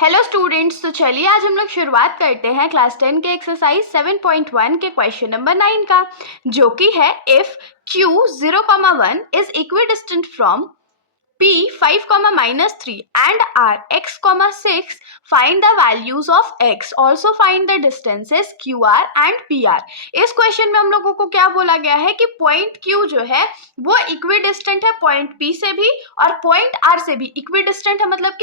Hello students, तो चलिए आज हम लोग शुरुआत करते हैं क्लास 10 के एक्सरसाइज 7.1 के क्वेश्चन नंबर 9 का, जो कि है if Q 0,1 is equidistant from P 5, -3 and R x, 6 find the values of x. Also find the distances QR and PR. इस क्वेश्चन में हम लोगों को क्या बोला गया है कि पॉइंट Q जो है वो इक्विडिस्टेंट है पॉइंट P से भी और पॉइंट R से भी इक्विडिस्टेंट है, मतलब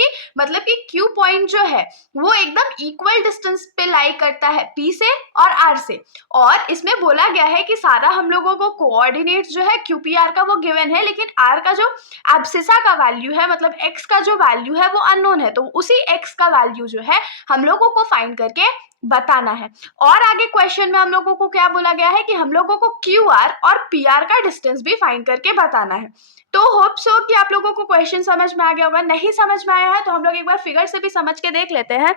कि Q पॉइंट जो है वो एकदम इक्वल डिस्टेंस पे लाई करता है P से और R से। और इसमें बोला गया है कि सारा हम लोगों को कोऑर्डिनेट्स जो है QPR का वो गिवन है, लेकिन R का जो एब्सिसा का वैल्यू है, मतलब x का जो वैल्यू है वो अननोन है, तो उसी x का वैल्यू जो है हम लोगों को फाइंड करके बताना है। और आगे क्वेश्चन में हम लोगों को क्या बोला गया है कि हम लोगों को QR और PR का डिस्टेंस भी फाइंड करके बताना है। तो होप सो कि आप लोगों को क्वेश्चन समझ में आ गया होगा। नहीं समझ में आया है तो हम लोग एक बार फिगर से भी समझ के देख लेते हैं।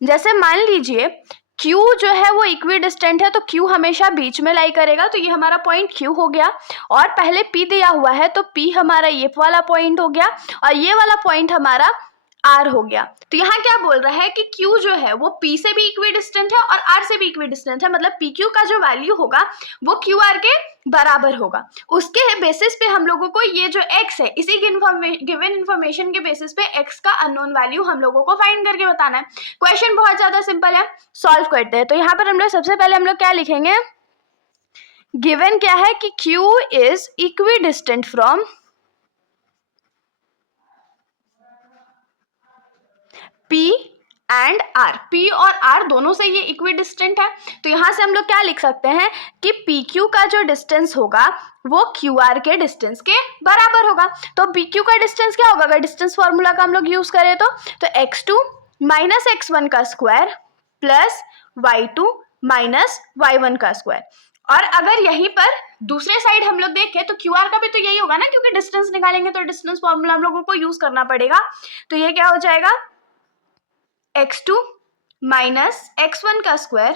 जैसे मान लीजिए Q जो है वो इक्विडिस्टेंट है, तो Q हमेशा बीच में लाई करेगा, तो ये हमारा पॉइंट Q हो गया। और पहले P दिया हुआ है तो P हमारा ये वाला पॉइंट हो गया और ये वाला पॉइंट हमारा R हो गया। तो यहाँ क्या बोल रहा है कि Q जो है वो P से भी इक्विडिस्टेंट है और R से भी इक्विडिस्टेंट है, मतलब PQ का जो वैल्यू होगा वो QR के बराबर होगा। उसके बेसिस पे हम लोगों को ये जो x है, इसी गिवन इन्फॉर्मेशन के बेसिस पे x का अननोन वैल्यू हम लोगों को फाइंड करके बताना है। क्वेश्चन बहुत ज्यादा सिंपल है, सॉल्व करते हैं। तो यहाँ पर हम लोग सबसे पहले हम लोग क्या लिखेंगे, गिवन क्या है कि Q is equidistant from P and R। P और R दोनों से ये इक्विडिस्टेंट है, तो यहाँ से हम लोग क्या लिख सकते हैं कि PQ का जो डिस्टेंस होगा वो QR के डिस्टेंस के बराबर होगा। तो PQ का डिस्टेंस क्या होगा, अगर डिस्टेंस फॉर्मूला का हम लोग यूज करें तो x2 माइनस x1 का square plus y2 minus y1 का स्क्वायर। और अगर यहीं पर दूसरे साइड हम लोग देखें तो QR का भी तो यही होगा ना, क्योंकि डिस्टेंस निकालेंगे तो डिस्टेंस फॉर्मूला हम लोगों को यूज करना पड़ेगा। तो ये क्या हो जाएगा, x2 माइनस x1 का square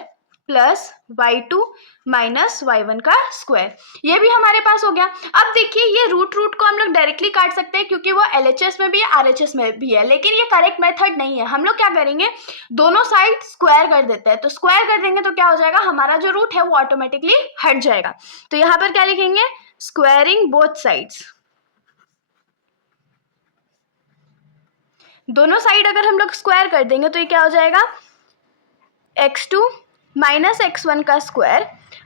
plus y2 minus y1 का स्क्वायर, ये भी हमारे पास हो गया। अब देखिए ये रूट को हम लोग डायरेक्टली काट सकते हैं क्योंकि वो LHS में भी है RHS में भी है, लेकिन ये करेक्ट मेथड नहीं है। हम लोग क्या करेंगे, दोनों साइड स्क्वायर कर देते हैं। तो स्क्वायर कर देंगे तो क्या हो जाएगा, हमारा जो रूट है वो ऑटोमेटिकली हट जाएगा। तो यहाँ पर क्या लिखेंगे, स्क्वायरिंग बोथ साइड्स। दोनों साइड अगर हम लोग स्क्वायर कर देंगे तो ये क्या हो जाएगा, x2 माइनस x1 का square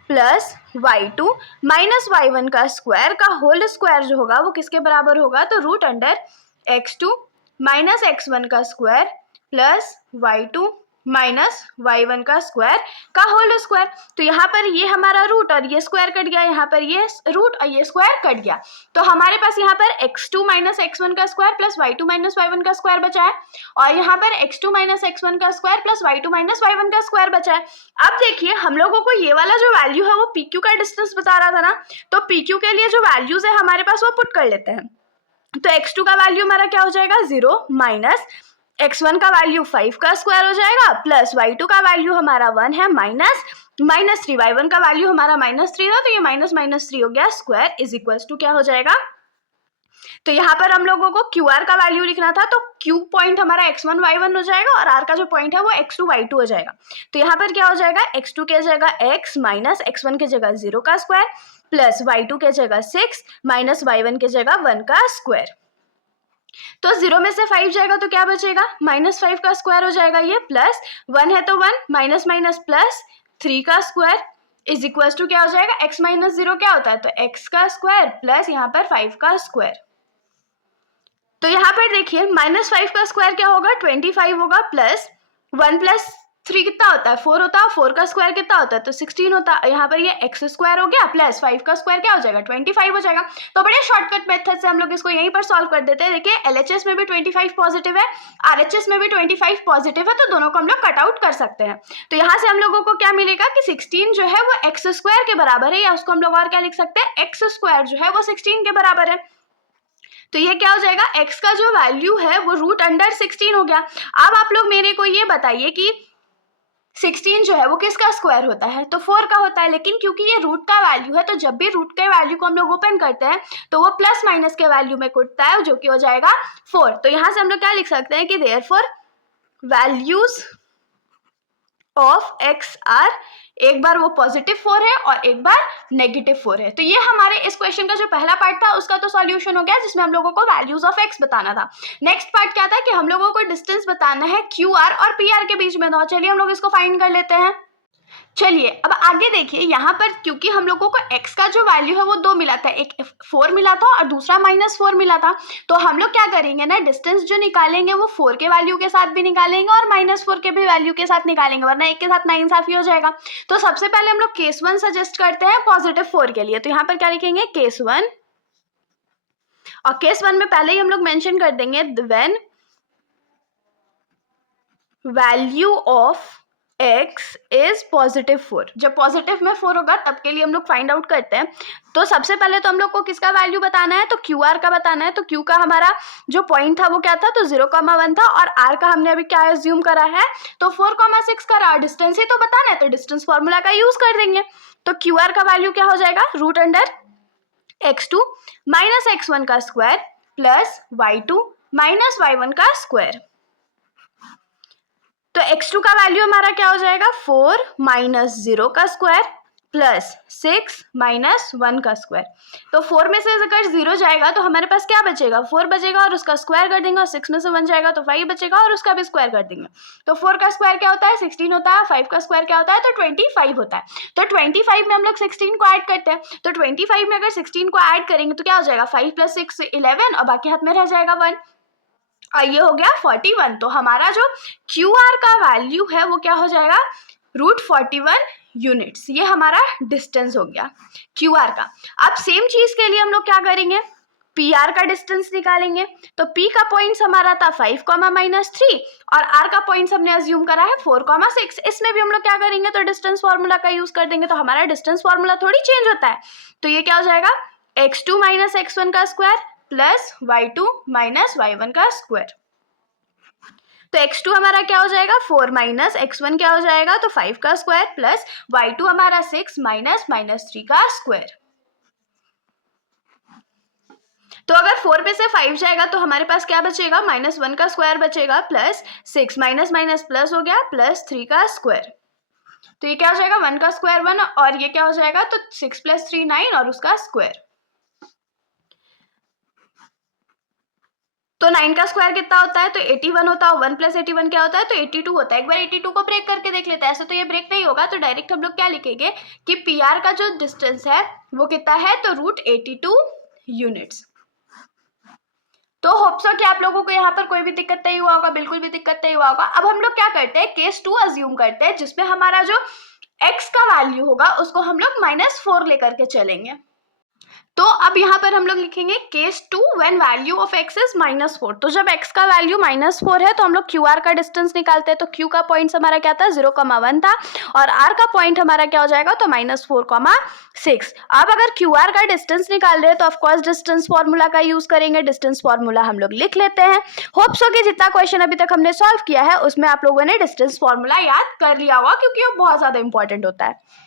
plus y2 minus y1 का स्क्वायर का होल स्क्वायर जो होगा वो किसके बराबर होगा, तो root under x2 minus x1 का square plus y2 minus y1 का स्क्वायर का होल स्क्वायर। तो यहाँ पर ये हमारा रूट और ये स्क्वायर कट गया, यहाँ पर ये रूट और ये स्क्वायर कट गया। तो हमारे पास यहाँ पर x2 माइनस x1 का square plus y2 minus y1 का स्क्वायर बचा है, और यहाँ पर x2 माइनस x1 का square plus y2 minus y1 का स्क्वायर बचा है। अब देखिए हम लोगों को ये वाला जो वैल्यू है वो PQ का डिस्टेंस बता रहा था ना, तो PQ के लिए जो वैल्यूज है हमारे पास वो पुट कर लेते हैं। तो x2 का वैल्यू हमारा क्या हो जाएगा, 0 माइनस x1 का वैल्यू 5 का स्क्वायर हो जाएगा प्लस y2 का वैल्यू हमारा 1 है माइनस -3, y1 का वैल्यू हमारा -3 था, तो ये -3 हो गया, स्क्वायर इज इक्वल्स टू क्या हो जाएगा। तो यहाँ पर हम लोगों को QR का वैल्यू लिखना था, तो Q पॉइंट हमारा x1 y1 हो जाएगा और R का जो पॉइंट है वो x2 y2 हो जाएगा। तो यहाँ पर क्या हो जाएगा, x2 के जगह x माइनस x1 के जगह 0 का स्क्वायर प्लस y2 के जगह 6 माइनस y1 के जगह 1 का स्क्वायर। तो 0 में से 5 जाएगा तो क्या बचेगा, -5 का स्क्वायर हो जाएगा ये, प्लस 1 है तो 1 माइनस माइनस प्लस 3 का स्क्वायर इज इक्वल टू क्या हो जाएगा, x माइनस 0 क्या होता है, तो x का स्क्वायर प्लस यहाँ पर 5 का स्क्वायर। तो यहाँ पर देखिए -5 का स्क्वायर क्या होगा, 25 होगा, प्लस 1 प्लस 3 कितना होता है, 4 होता है, 4 का स्क्वायर कितना होता है, तो 16 होता है। यहाँ पर ये x स्क्वायर हो गया प्लस 5 का स्क्वायर क्या हो जाएगा, 25 हो जाएगा। तो बड़े शॉर्टकट मेथड से हम लोग इसको यहीं पर सॉल्व कर देते हैं। देखिए LHS में भी 25 पॉजिटिव है, RHS में भी 25 पॉजिटिव है, तो दोनों को हम लोग कट आउट कर सकते हैं। तो यहाँ से हम लोगों को क्या मिलेगा कि 16 जो है वो x स्क्वायर के बराबर है, या उसको हम लोग और क्या लिख सकते हैं, x स्क्वायर जो है वो 16 के बराबर है। तो ये क्या हो जाएगा, x का जो वैल्यू है वो रूट अंडर 16 हो गया। अब आप लोग मेरे को ये बताइए कि 16 जो है वो किसका स्क्वायर होता है, तो 4 का होता है। लेकिन क्योंकि ये रूट का वैल्यू है तो जब भी रूट के वैल्यू को हम लोग ओपन करते हैं तो वो प्लस माइनस के वैल्यू में कटता है, जो कि हो जाएगा 4। तो यहाँ से हम लोग क्या लिख सकते हैं कि therefore values of X are, एक बार वो पॉजिटिव 4 है और एक बार नेगेटिव 4 है। तो ये हमारे इस क्वेश्चन का जो पहला पार्ट था उसका तो सॉल्यूशन हो गया, जिसमें हम लोगों को वैल्यूज ऑफ एक्स बताना था। नेक्स्ट पार्ट क्या था कि हम लोगों को डिस्टेंस बताना है क्यू आर और पी आर के बीच में। तो चलिए हम लोग इसको फाइंड कर लेते हैं। चलिए अब आगे देखिए, यहाँ पर क्योंकि हम लोगों को x का जो वैल्यू है वो 2 मिला था, एक 4 मिला था और दूसरा -4 मिला था। तो हम लोग क्या करेंगे ना, डिस्टेंस जो निकालेंगे वो 4 के वैल्यू के साथ भी निकालेंगे और -4 के भी वैल्यू के साथ निकालेंगे, वरना एक के साथ नाइंसाफी हो जाएगा। तो सबसे पहले हम लोग केस 1 सजेस्ट करते हैं पॉजिटिव 4 के लिए। तो यहाँ पर क्या लिखेंगे, केस 1, और केस 1 में पहले ही हम लोग मेंशन कर देंगे when value of x is positive 4। जब पॉजिटिव में 4 होगा तब के लिए हम लोग फाइंड आउट करते हैं। तो सबसे पहले तो हम लोग को किसका वैल्यू बताना है, तो क्यू आर का बताना है। तो क्यू का हमारा जो पॉइंट था वो क्या था, तो 0,1 था, और आर का हमने अभी क्या एज्यूम करा है, तो 4,6 करा। डिस्टेंस ही तो बताना है तो डिस्टेंस फॉर्मूला का यूज कर देंगे। तो क्यू आर का वैल्यू क्या हो जाएगा, root under x2 minus x1 का square plus y2 minus y1 का स्क्वायर। तो x2 का वैल्यू हमारा क्या हो जाएगा, 4 माइनस 0 का स्क्वायर प्लस 6 माइनस 1 का स्क्वायर। तो 4 में से अगर 0 जाएगा तो हमारे पास क्या बचेगा, 4 बचेगा और उसका स्क्वायर कर देंगे, और 6 में से 1 जाएगा तो 5 बचेगा और उसका भी स्क्वायर कर देंगे। तो 4 का स्क्वायर क्या होता है, 16 होता है, 5 का स्क्वायर क्या होता है, तो 25 होता है। तो 25 में हम लोग 16 को ऐड करते हैं। तो 25 में अगर 16 को ऐड करेंगे तो क्या हो जाएगा, 5 + 6 11, और बाकी हाथ में रह जाएगा 1, और ये हो गया 41। तो हमारा जो क्यू आर का वैल्यू है वो क्या हो जाएगा, √41 यूनिट्स। ये हमारा डिस्टेंस हो गया क्यू आर का। अब सेम चीज के लिए हम लोग क्या करेंगे, पी आर का डिस्टेंस निकालेंगे। तो पी का पॉइंट्स हमारा था 5, -3, और आर का पॉइंट्स हमने अज्यूम करा है 4, 6। इसमें भी हम लोग क्या करेंगे, तो डिस्टेंस फॉर्मूला का यूज कर देंगे। तो हमारा डिस्टेंस फॉर्मूला थोड़ी चेंज होता है। तो ये क्या हो जाएगा, x2 माइनस x1 का square plus y2 minus y1 का स्क्वायर। तो x2 हमारा क्या हो जाएगा, 4 माइनस x1 क्या हो जाएगा, तो 5 का स्क्वायर प्लस y2 हमारा 6 माइनस -3 का स्क्वायर। तो अगर 4 में से 5 जाएगा तो हमारे पास क्या बचेगा, -1 का स्क्वायर बचेगा प्लस 6 माइनस माइनस प्लस हो गया प्लस 3 का स्क्वायर। तो ये क्या हो जाएगा, 1 का स्क्वायर 1, और ये क्या हो जाएगा, तो 6 + 3 9 और उसका स्क्वायर। तो 9 का स्क्वायर कितना होता है, तो 81 होता है। 1 + 81 क्या होता है, तो 82 होता है। एक बार 82 को ब्रेक करके देख लेते हैं। ऐसे तो ये ब्रेक नहीं होगा, तो डायरेक्ट हम लोग क्या लिखेंगे कि पी आर का जो डिस्टेंस है वो कितना है, तो √82 यूनिट्स। तो होप सो कि आप लोगों को यहाँ पर कोई भी दिक्कत नहीं हुआ होगा, बिल्कुल भी दिक्कत नहीं हुआ होगा। अब हम लोग क्या करते हैं, केस 2 अज्यूम करते हैं, जिसमें हमारा जो x का वैल्यू होगा उसको हम लोग -4 लेकर के चलेंगे। तो अब यहाँ पर हम लोग लिखेंगे case 2 when value of x is -4। तो जब x का वैल्यू -4 है तो हम लोग क्यू आर का डिस्टेंस निकालते हैं। तो q का पॉइंट हमारा क्या था, 0,1 था, और r का पॉइंट हमारा क्या हो जाएगा, तो -4,6। अब अगर क्यू आर का डिस्टेंस निकाल रहे हैं तो ऑफकोर्स डिस्टेंस फॉर्मूला का यूज करेंगे। डिस्टेंस फॉर्मूला हम लोग लिख लेते हैं। होप सो कि जितना क्वेश्चन अभी तक हमने सॉल्व किया है उसमें आप लोगों ने डिस्टेंस फॉर्मूला याद कर लिया होगा, क्योंकि वो बहुत ज्यादा इंपॉर्टेंट होता है।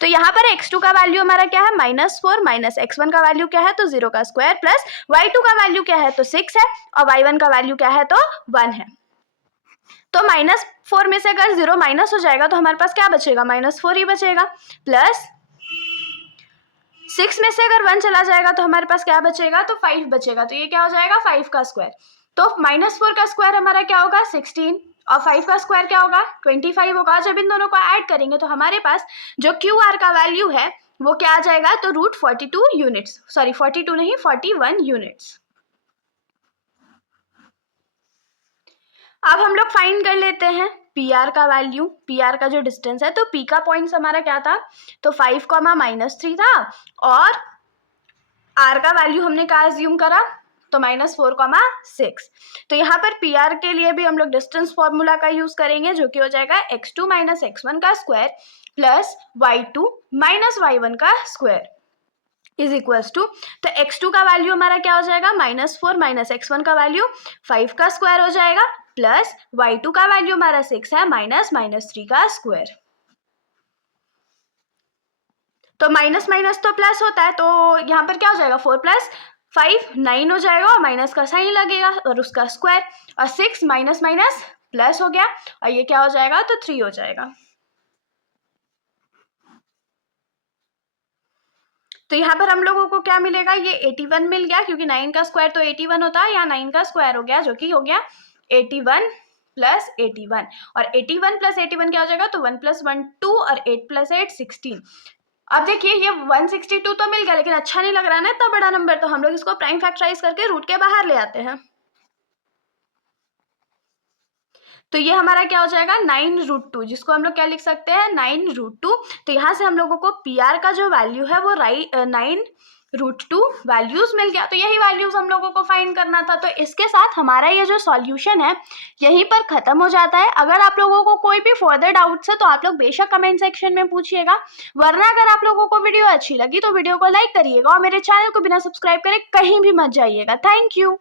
तो यहाँ पर x2 का वैल्यू हमारा क्या है, -4, माइनस x1 का वैल्यू क्या है, तो 0 का स्क्वायर, प्लस y2 का वैल्यू क्या है, तो 6 है, और y1 का वैल्यू क्या है, तो 1 है। तो -4 में से अगर 0 माइनस हो जाएगा तो हमारे पास क्या बचेगा, -4 ही बचेगा, प्लस 6 में से अगर 1 चला जाएगा तो हमारे पास क्या बचेगा, तो 5 बचेगा। तो ये क्या हो जाएगा, 5 का स्क्वायर। तो -4 का स्क्वायर हमारा क्या होगा, 16, और 5 का स्क्वायर क्या होगा, 25 होगा। जब इन दोनों को ऐड करेंगे तो हमारे पास जो क्यू आर का वैल्यू है वो क्या आ जाएगा, तो √42 यूनिट्स, सॉरी 42 नहीं 41 यूनिट्स। अब हम लोग फाइंड कर लेते हैं पी आर का वैल्यू, पी आर का जो डिस्टेंस है। तो पी का पॉइंट्स हमारा क्या था, तो 5, -3 था, और आर का वैल्यू हमने क्या अज्यूम करा, तो -4,6। तो यहाँ पर पी आर के लिए भी हम लोग डिस्टेंस फॉर्मूला का यूज करेंगे, जो कि हो जाएगा x2 माइनस x1 का square plus y2 minus y1 का स्क्वायर इज इक्वल्स टू, तो x2 का वैल्यू हमारा क्या हो जाएगा, -4 माइनस x1 का वैल्यू 5 का स्क्वायर हो जाएगा, प्लस y2 का वैल्यू हमारा 6 है माइनस -3 का स्क्वायर। तो माइनस माइनस तो प्लस होता है, तो यहाँ पर क्या हो जाएगा 4 + 5 9 हो जाएगा और माइनस का साइन लगेगा और उसका स्क्वायर, और 6 माइनस माइनस प्लस हो गया और ये क्या हो जाएगा तो 3 हो जाएगा। तो यहाँ पर हम लोगों को क्या मिलेगा, ये 81 मिल गया क्योंकि 9 का स्क्वायर तो 81 होता है, यहाँ 9 का स्क्वायर हो गया जो कि हो गया 81 + 81 और 81 + 81 क्या हो जाएगा तो 1 + 1 2 और 8 + 8 16। अब देखिए ये 162 तो मिल गया लेकिन अच्छा नहीं लग रहा है ना इतना बड़ा नंबर, तो हम लोग इसको प्राइम फैक्टराइज करके रूट के बाहर ले आते हैं। तो ये हमारा क्या हो जाएगा 9√2, जिसको हम लोग क्या लिख सकते हैं 9√2। तो यहाँ से हम लोगों को PR का जो वैल्यू है वो 9√2 वैल्यूज मिल गया। तो यही वैल्यूज हम लोगों को फाइंड करना था। तो इसके साथ हमारा ये जो सॉल्यूशन है यहीं पर खत्म हो जाता है। अगर आप लोगों को कोई भी फर्दर डाउट्स है तो आप लोग बेशक कमेंट सेक्शन में पूछिएगा, वरना अगर आप लोगों को वीडियो अच्छी लगी तो वीडियो को लाइक करिएगा और मेरे चैनल को बिना सब्सक्राइब करे कहीं भी मत जाइएगा। Thank you.